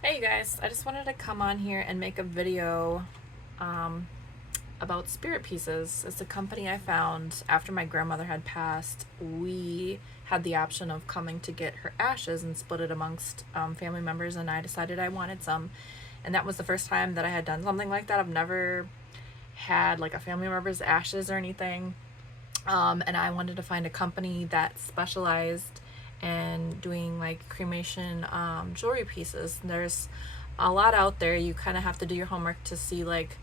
Hey you guys, I just wanted to come on here and make a video um, about Spirit Pieces. It's a company I found after my grandmother had passed. We had the option of coming to get her ashes and split it amongst family members, and I decided I wanted some. And that was the first time that I had done something like that. I've never had like a family member's ashes or anything. And I wanted to find a company that specialized in doing like cremation jewelry pieces. There's a lot out there. You kind of have to do your homework to see like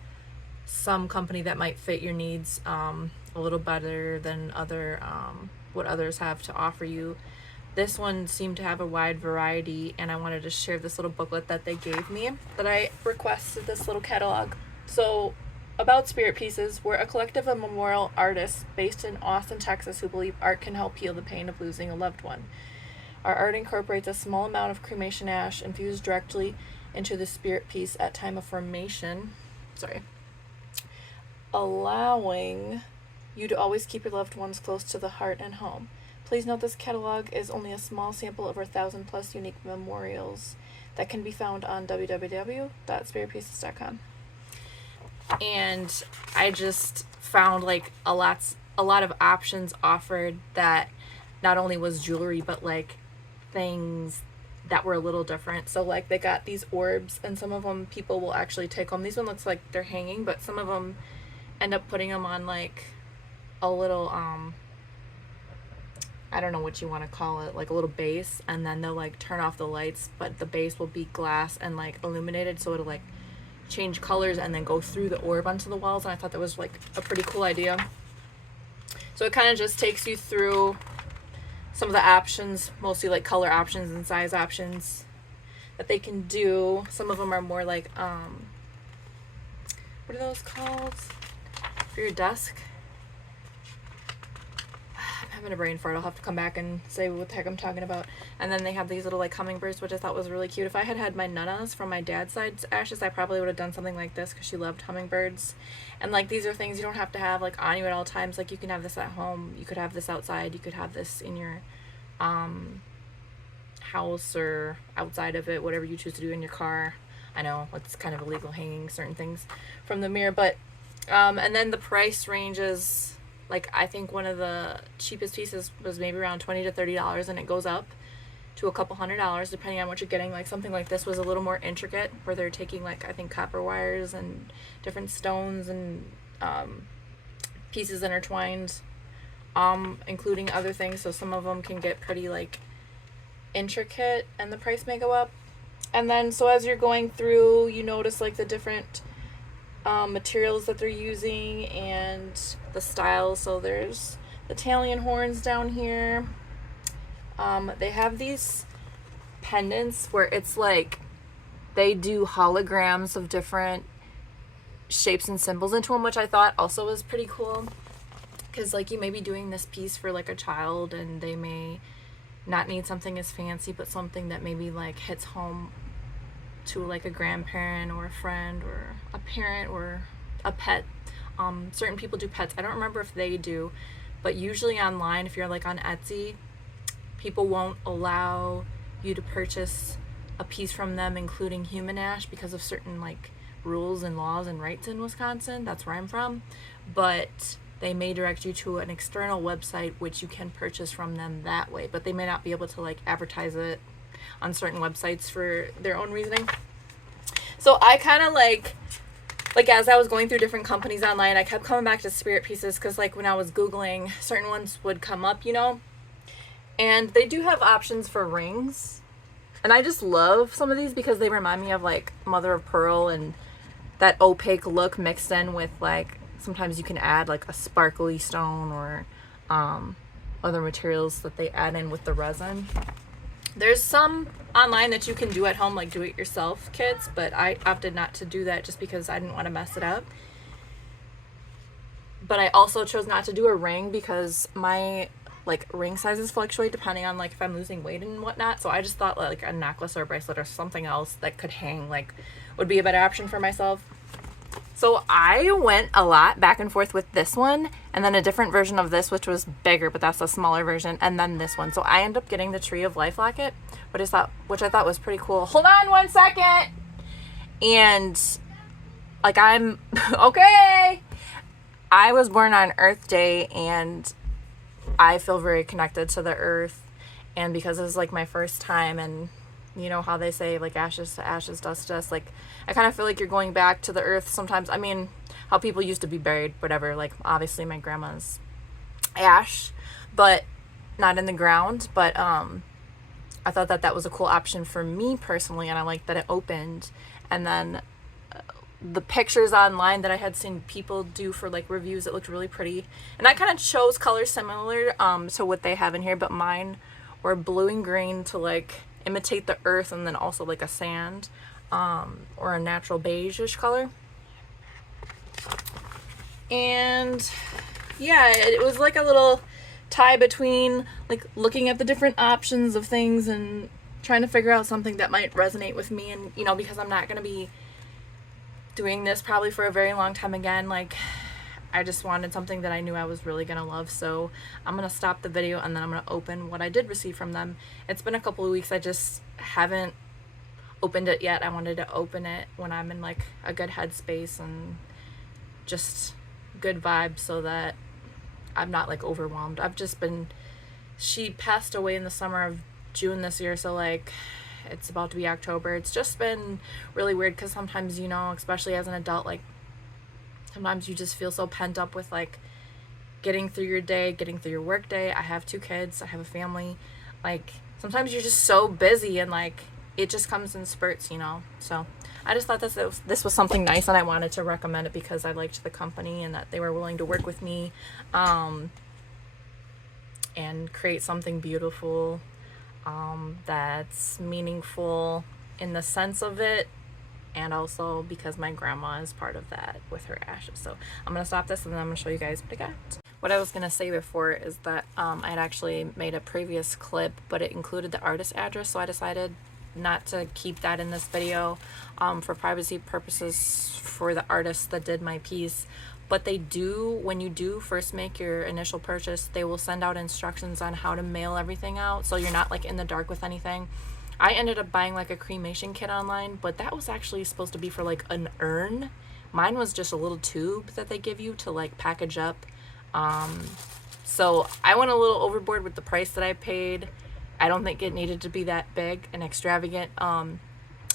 some company that might fit your needs a little better than other what others have to offer you. This one seemed to have a wide variety, and I wanted to share this little booklet that they gave me that I requested, this little catalog. So about Spirit Pieces, we're a collective of memorial artists based in Austin, Texas, who believe art can help heal the pain of losing a loved one. Our art incorporates a small amount of cremation ash infused directly into the spirit piece at time of formation, allowing you to always keep your loved ones close to the heart and home. Please note this catalog is only a small sample of our 1,000 plus unique memorials that can be found on www.spiritpieces.com. And I just found like a lot of options offered that not only was jewelry but like things that were a little different. So like they got these orbs, and some of them people will actually take home. These one looks like they're hanging, but some of them end up putting them on like a little I don't know what you want to call it, like a little base, and then they'll like turn off the lights, but the base will be glass and like illuminated, so it'll like change colors and then go through the orb onto the walls. And I thought that was like a pretty cool idea. So it kind of just takes you through some of the options, mostly like color options and size options that they can do. Some of them are more like what are those called for your desk? I'm having a brain fart. I'll have to come back and say what the heck I'm talking about. And then they have these little like hummingbirds, which I thought was really cute. If I had had my nana's from my dad's side's ashes, I probably would have done something like this because she loved hummingbirds. And like these are things you don't have to have like on you at all times. Like you can have this at home, you could have this outside, you could have this in your house or outside of it, whatever you choose to do in your car. I know it's kind of illegal hanging certain things from the mirror, but and then the price ranges. Like I think one of the cheapest pieces was maybe around $20 to $30, and it goes up to a couple $100 depending on what you're getting. Like something like this was a little more intricate, where they're taking like I think copper wires and different stones and pieces intertwined, including other things. So some of them can get pretty like intricate, and the price may go up. And then so as you're going through, you notice like the different materials that they're using and the styles. So there's the Italian horns down here. They have these pendants where it's like they do holograms of different shapes and symbols into them, which I thought also was pretty cool, because like you may be doing this piece for like a child and they may not need something as fancy, but something that maybe like hits home to like a grandparent or a friend or a parent or a pet. Certain people do pets. I don't remember if they do, but usually online, if you're like on Etsy, people won't allow you to purchase a piece from them including human ash because of certain like rules and laws and rights in Wisconsin. That's where I'm from. But they may direct you to an external website which you can purchase from them that way, but they may not be able to like advertise it on certain websites for their own reasoning. So I kind of like as I was going through different companies online, I kept coming back to Spirit Pieces because like when I was Googling, certain ones would come up, and they do have options for rings. And I just love some of these because they remind me of like mother of pearl and that opaque look mixed in with like sometimes you can add like a sparkly stone or other materials that they add in with the resin. There's some online that you can do at home, like do-it-yourself kits, but I opted not to do that just because I didn't want to mess it up. But I also chose not to do a ring because my like ring sizes fluctuate depending on like if I'm losing weight and whatnot. So I just thought like a necklace or a bracelet or something else that could hang like would be a better option for myself. So I went a lot back and forth with this one, and then a different version of this, which was bigger, but that's a smaller version, and then this one. So I ended up getting the Tree of Life locket, which I thought was pretty cool. Hold on one second. And like, I'm okay. I was born on Earth Day, and I feel very connected to the earth. And because it was like my first time, and you know how they say like ashes to ashes, dust to dust, like I kind of feel like you're going back to the earth sometimes. I mean, how people used to be buried, whatever. Like, obviously my grandma's ash, but not in the ground. But I thought that that was a cool option for me personally, and I liked that it opened. And then the pictures online that I had seen people do for like reviews, it looked really pretty. And I kind of chose colors similar to what they have in here, but mine were blue and green to like imitate the earth, and then also like a sand or a natural beige-ish color. And yeah, it was like a little tie between like looking at the different options of things and trying to figure out something that might resonate with me. And you know, because I'm not going to be doing this probably for a very long time again, like I just wanted something that I knew I was really going to love. So I'm going to stop the video, and then I'm going to open what I did receive from them. It's been a couple of weeks. I just haven't opened it yet. I wanted to open it when I'm in like a good headspace and just good vibes, so that I'm not like overwhelmed. She passed away in the summer of June this year, so like it's about to be October. It's just been really weird, because sometimes, you know, especially as an adult, like sometimes you just feel so pent up with like getting through your day, getting through your work day. I have 2 kids, I have a family. Like sometimes you're just so busy, and like it just comes in spurts, you know. So I just thought this was something nice, and I wanted to recommend it because I liked the company and that they were willing to work with me and create something beautiful that's meaningful in the sense of it, and also because my grandma is part of that with her ashes. So I'm gonna stop this, and then I'm gonna show you guys what I got. What I was gonna say before is that I had actually made a previous clip, but it included the artist address, so I decided not to keep that in this video for privacy purposes for the artist that did my piece. But they do, when you do first make your initial purchase, they will send out instructions on how to mail everything out, so you're not like in the dark with anything. I ended up buying like a cremation kit online, but that was actually supposed to be for like an urn. Mine was just a little tube that they give you to like package up. So I went a little overboard with the price that I paid. I don't think it needed to be that big and extravagant.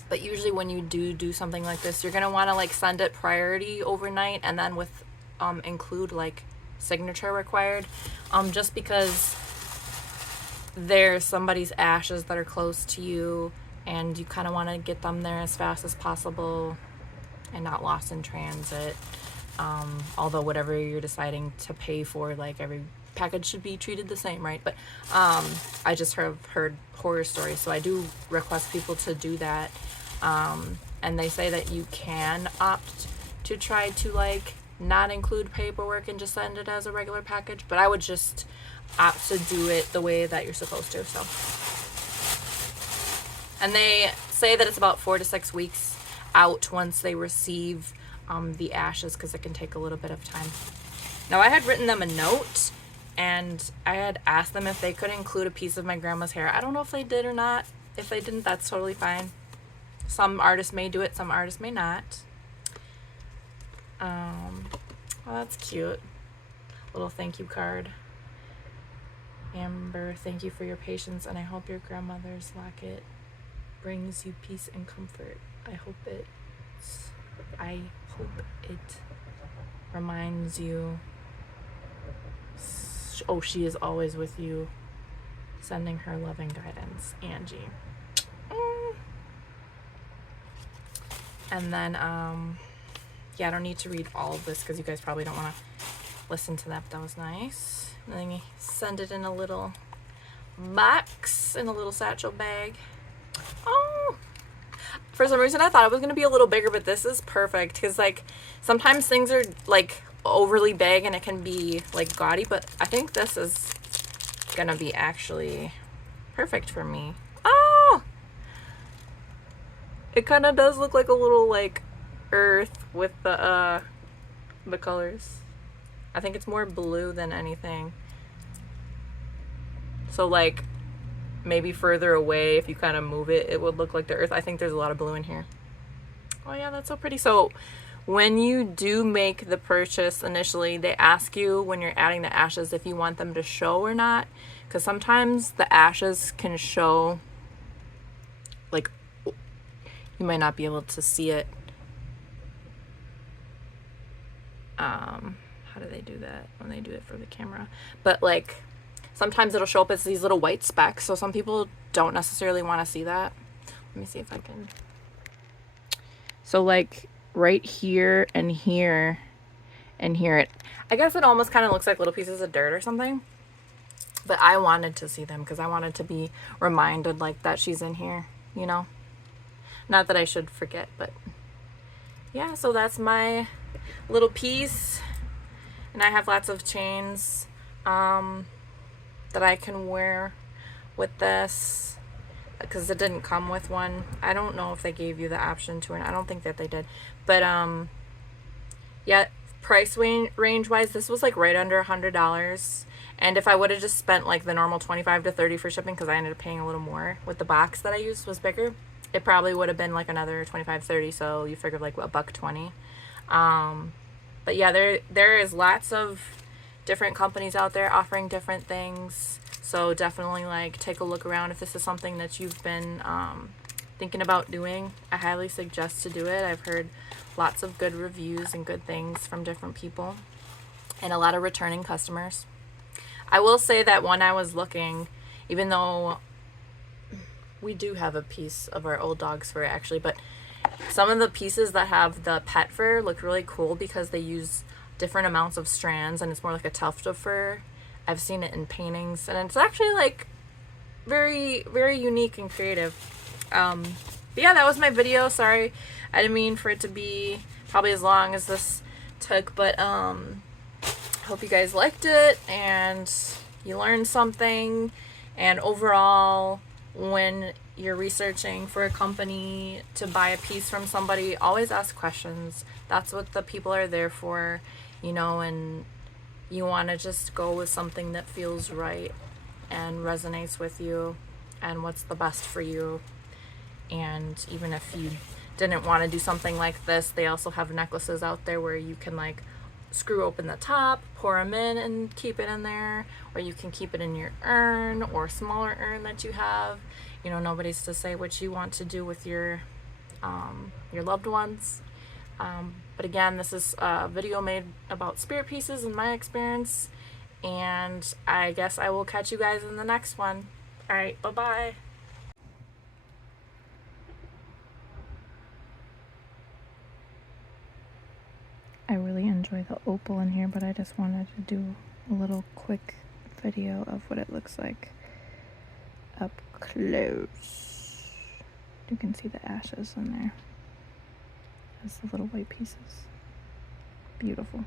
But usually when you do something like this, you're gonna want to like send it priority overnight, and then with include like signature required, just because there's somebody's ashes that are close to you, and you kind of want to get them there as fast as possible and not lost in transit. Although whatever you're deciding to pay for, like every package should be treated the same, right? But I just have heard horror stories, so I do request people to do that. And they say that you can opt to try to like not include paperwork and just send it as a regular package, but I would just opt to do it the way that you're supposed to. So, and they say that it's about 4 to 6 weeks out once they receive the ashes, because it can take a little bit of time. Now I had written them a note, and I had asked them if they could include a piece of my grandma's hair. I don't know if they did or not. If they didn't, that's totally fine. Some artists may do it, some artists may not. Well, that's cute. Little thank you card. Amber, thank you for your patience, and I hope your grandmother's locket brings you peace and comfort. I hope it reminds you. Oh, she is always with you. Sending her loving guidance, Angie. And then, yeah, I don't need to read all of this because you guys probably don't want to listen to that, but that was nice. And then you send it in a little box, in a little satchel bag. Oh! For some reason, I thought it was going to be a little bigger, but this is perfect because, like, sometimes things are, like, overly big and it can be, like, gaudy, but I think this is going to be actually perfect for me. Oh! It kind of does look like a little, like, earth with the colors. I think it's more blue than anything. So like maybe further away, if you kind of move it, it would look like the earth. I think there's a lot of blue in here. Oh yeah, that's so pretty. So when you do make the purchase initially, they ask you when you're adding the ashes if you want them to show or not, because sometimes the ashes can show, like, you might not be able to see it. How do they do that when they do it for the camera? But like sometimes it'll show up as these little white specks, so some people don't necessarily want to see that. Let me see if I can. So like right here and here and here, I guess it almost kind of looks like little pieces of dirt or something. But I wanted to see them because I wanted to be reminded like that she's in here, you know? Not that I should forget, but yeah, so that's my little piece. And I have lots of chains that I can wear with this because it didn't come with one. I don't know if they gave you the option to it. I don't think that they did. But yeah, price range wise, this was like right under $100. And if I would have just spent like the normal $25 to $30 for shipping, because I ended up paying a little more with the box that I used was bigger, it probably would have been like another $25, $30. So you figured like $1.20. But yeah, there is lots of different companies out there offering different things. So definitely like take a look around if this is something that you've been thinking about doing. I highly suggest to do it. I've heard lots of good reviews and good things from different people and a lot of returning customers. I will say that when I was looking, even though we do have a piece of our old dog's fur actually, but some of the pieces that have the pet fur look really cool because they use different amounts of strands and it's more like a tuft of fur. I've seen it in paintings and it's actually like very, very unique and creative. But yeah, that was my video. Sorry, I didn't mean for it to be probably as long as this took, but hope you guys liked it and you learned something. And overall, when you're researching for a company to buy a piece from somebody, always ask questions. That's what the people are there for, you know, and you want to just go with something that feels right and resonates with you and what's the best for you. And even if you didn't want to do something like this, they also have necklaces out there where you can like screw open the top, pour them in and keep it in there, or you can keep it in your urn or smaller urn that you have. You know, nobody's to say what you want to do with your loved ones. But again, this is a video made about spirit pieces and my experience, and I guess I will catch you guys in the next one. All right, bye-bye. I really enjoy the opal in here, but I just wanted to do a little quick video of what it looks like up close. You can see the ashes in there as the little white pieces. Beautiful.